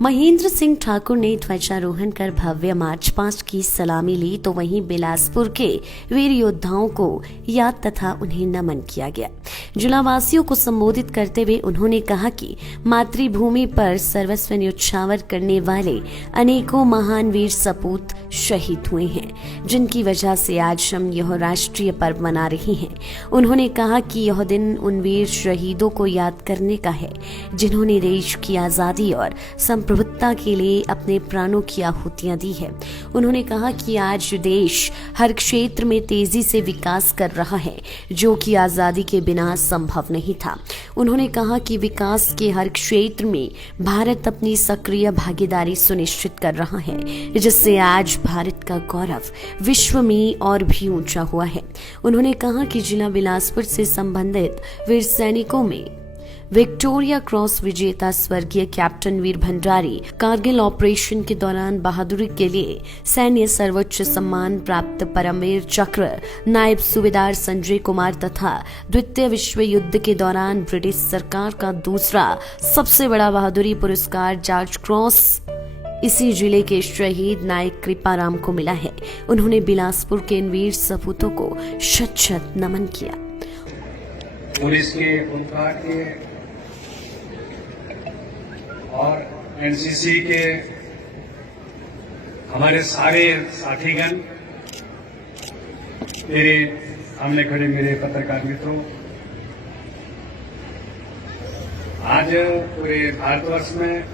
महेंद्र सिंह ठाकुर ने ध्वजारोहण कर भव्य मार्च पास्ट की सलामी ली, तो वहीं बिलासपुर के वीर योद्धाओं को याद तथा उन्हें नमन किया गया। जिलावासियों को संबोधित करते हुए उन्होंने कहा कि मातृभूमि पर सर्वस्व न्यौछावर करने वाले अनेकों महान वीर सपूत शहीद हुए हैं, जिनकी वजह से आज हम यह राष्ट्रीय पर्व मना रहे हैं। उन्होंने कहा कि यह दिन उन वीर शहीदों को याद करने का है जिन्होंने देश की आजादी और प्रभुत्ता के लिए अपने प्राणों की आहुतियां दी है। उन्होंने कहा कि आज देश हर क्षेत्र में तेजी से विकास कर रहा है, जो कि आजादी के बिना संभव नहीं था। उन्होंने कहा कि विकास के हर क्षेत्र में भारत अपनी सक्रिय भागीदारी सुनिश्चित कर रहा है, जिससे आज भारत का गौरव विश्व में और भी ऊंचा हुआ है। उन्होंने कहा कि जिला बिलासपुर से संबंधित वीर सैनिकों में विक्टोरिया क्रॉस विजेता स्वर्गीय कैप्टन वीर भंडारी कारगिल ऑपरेशन के दौरान बहादुरी के लिए सैन्य सर्वोच्च सम्मान प्राप्त परमवीर चक्र नायब सूबेदार संजय कुमार तथा द्वितीय विश्व युद्ध के दौरान ब्रिटिश सरकार का दूसरा सबसे बड़ा बहादुरी पुरस्कार जॉर्ज क्रॉस इसी जिले के शहीद नायक कृपाराम को मिला है। उन्होंने बिलासपुर के इन वीर सपूतों को शत शत नमन किया। पुलिस के होमगार्ड के और एनसीसी के हमारे सारे साथीगण, मेरे सामने खड़े मेरे पत्रकार मित्रों, आज पूरे भारतवर्ष में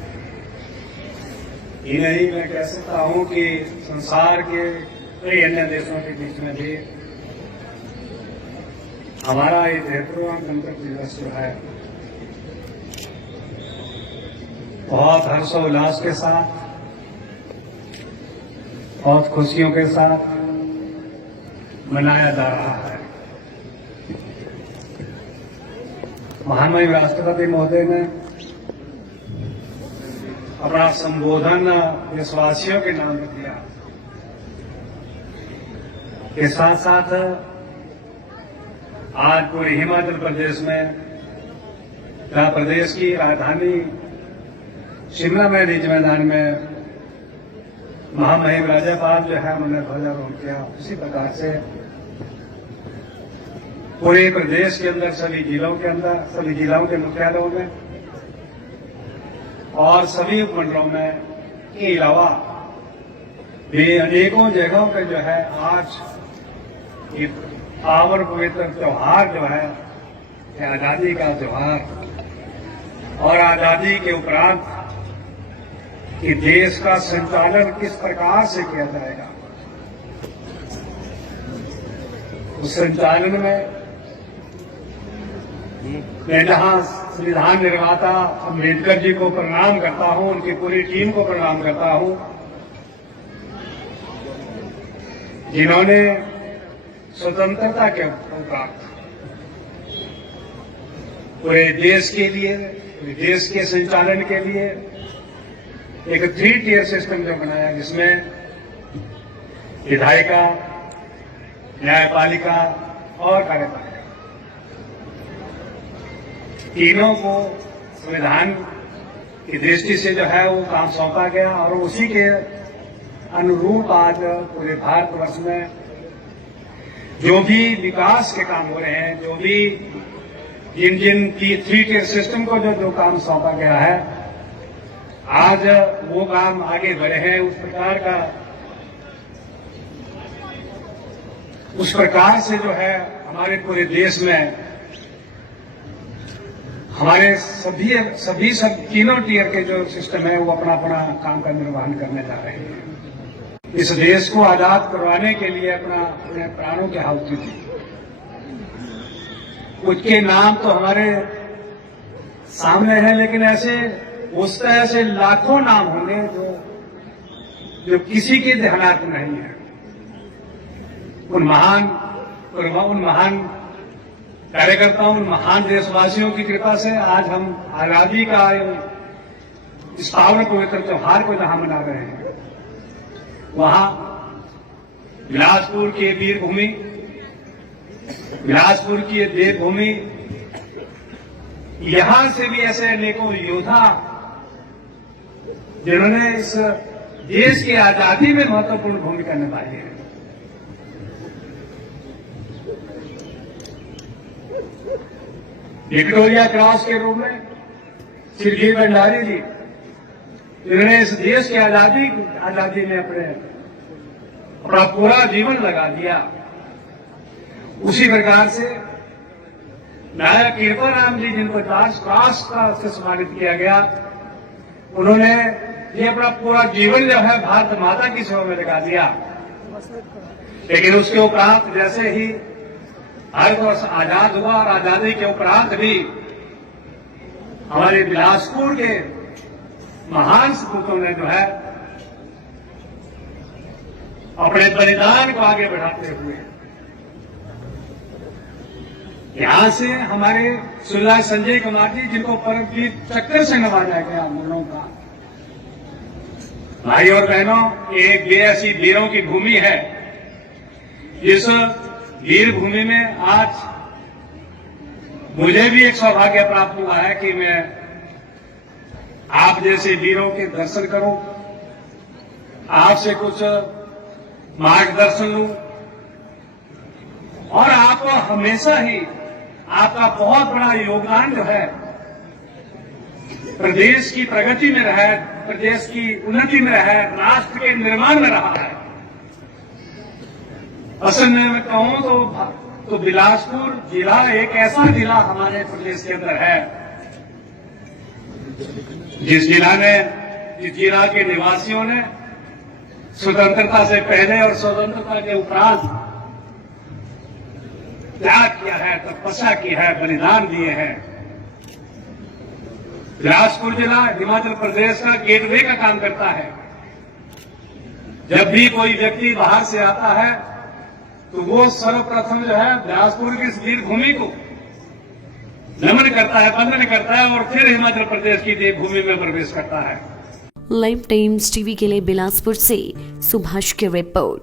ही नहीं, मैं कह सकता हूं कि संसार के कई अन्य देशों के बीच में भी हमारा ये 73वां गणतंत्र दिवस जो है बहुत हर्षोल्लास के साथ, बहुत खुशियों के साथ मनाया जा रहा है। महामहिम राष्ट्रपति महोदय ने अपना संबोधन देशवासियों के नाम पे दिया, के साथ साथ आज पूरे हिमाचल प्रदेश में, जहां प्रदेश की राजधानी शिमला में रिज मैदान में महामहिम राज्यपाल जो है उन्होंने ध्वजारोहण किया, उसी प्रकार से पूरे प्रदेश के अंदर सभी जिलों के मुख्यालयों में और सभी उपमंडलों में के अलावा भी अनेकों जगहों पर जो है आज ये पावन पवित्र त्योहार जो है आजादी का त्योहार और आजादी के उपरांत कि देश का संचालन किस प्रकार से किया जाएगा, उस संचालन में मैं जहां संविधान निर्माता अम्बेडकर जी को प्रणाम करता हूं, उनकी पूरी टीम को प्रणाम करता हूं, जिन्होंने स्वतंत्रता के उपरांत पूरे देश के लिए, देश के संचालन के लिए एक 3 टियर सिस्टम जो बनाया, जिसमें विधायिका, न्यायपालिका और कार्यपालिका तीनों को संविधान की दृष्टि से जो है वो काम सौंपा गया और उसी के अनुरूप आज पूरे भारतवर्ष में जो भी विकास के काम हो रहे हैं, जो भी जिन 3 टियर सिस्टम को जो काम सौंपा गया है, आज वो काम आगे बढ़े हैं। उस प्रकार से जो है हमारे पूरे देश में हमारे सभी तीनों टियर के जो सिस्टम है वो अपना अपना काम का निर्वहन करने जा रहे हैं। इस देश को आजाद करवाने के लिए अपने प्राणों की आहुति दी। कुछ के नाम तो हमारे सामने हैं, लेकिन ऐसे उस तरह से लाखों नाम होंगे जो किसी के ध्यानात नहीं है। उन महान कार्यकर्ताओं, उन महान देशवासियों की कृपा से आज हम आजादी का इस पावन पवित्र त्योहार को जहां मना रहे हैं, वहां बिलासपुर की वीरभूमि, बिलासपुर की देवभूमि, यहां से भी ऐसे अनेकों योद्धा जिन्होंने इस देश की आजादी में महत्वपूर्ण भूमिका निभाई है। विक्टोरिया क्रॉस के रूप में श्री जी भंडारी जी, जिन्होंने इस देश की आजादी में अपना पूरा जीवन लगा दिया। उसी प्रकार से नायक कृपाराम जी, जिनको क्रॉस का से सम्मानित किया गया, उन्होंने ये अपना पूरा जीवन जो है भारत माता की सेवा में लगा दिया। लेकिन उसके उपरांत जैसे ही भारतवर्ष आजाद हुआ और आजादी के उपरांत भी हमारे बिलासपुर के महान सपूतों ने जो है अपने बलिदान को आगे बढ़ाते हुए यहां से हमारे सुल्ला संजय कुमार जी, जिनको परमवीर चक्र से नवाजा गया हम लोगों का। भाई और बहनों, एक ऐसी वीरों की भूमि है जिस वीर भूमि में आज मुझे भी एक सौभाग्य प्राप्त हुआ है कि मैं आप जैसे वीरों के दर्शन करूं, आपसे कुछ मार्गदर्शन लूं और आपको हमेशा ही आपका बहुत बड़ा योगदान जो है प्रदेश की प्रगति में रहा है, प्रदेश की उन्नति में रहा है, राष्ट्र के निर्माण में रहा है। असल में मैं कहूं तो बिलासपुर जिला एक ऐसा जिला हमारे प्रदेश के अंदर है जिस जिला के निवासियों ने स्वतंत्रता से पहले और स्वतंत्रता के उपरांत त्याग किया है, तपस्या की है, बलिदान दिए हैं। बिलासपुर जिला हिमाचल प्रदेश का गेटवे का काम करता है। जब भी कोई व्यक्ति बाहर से आता है तो वो सर्वप्रथम जो है बिलासपुर की इस वीर भूमि को नमन करता है, वंदन करता है और फिर हिमाचल प्रदेश की देवभूमि में प्रवेश करता है। लाइव टाइम्स टीवी के लिए बिलासपुर से सुभाष की रिपोर्ट।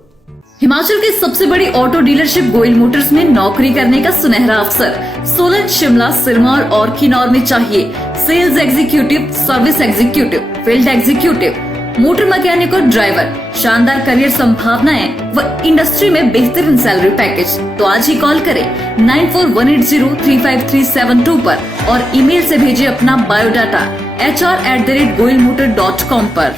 हिमाचल की सबसे बड़ी ऑटो डीलरशिप गोयल मोटर्स में नौकरी करने का सुनहरा अवसर सोलन, शिमला, सिरमौर और किन्नौर में चाहिए sales executive, service executive, field executive, motor mechanic और ड्राइवर। शानदार करियर संभावनाएं व इंडस्ट्री में बेहतरीन सैलरी पैकेज। तो आज ही कॉल करें 9418035372 पर और ईमेल से भेजिए अपना बायोडाटा hr@goilmotor.com पर।